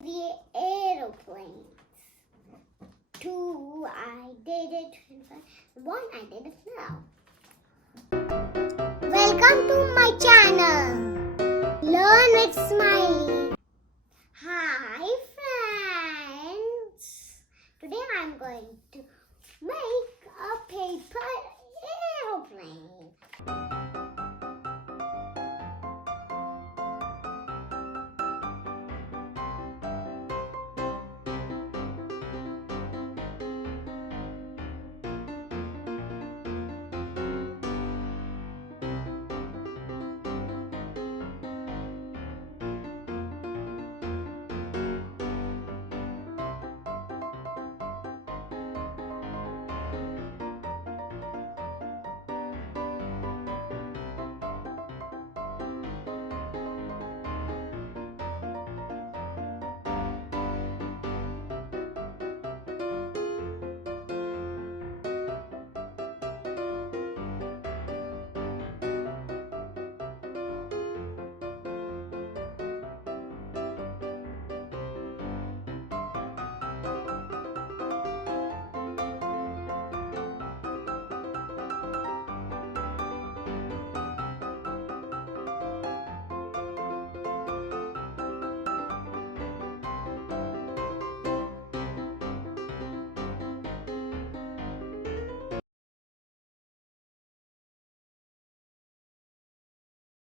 The aeroplanes. 2, I did it. 1, I did it now. Welcome to my channel. Learn with Smiley. Hi friends. Today I'm going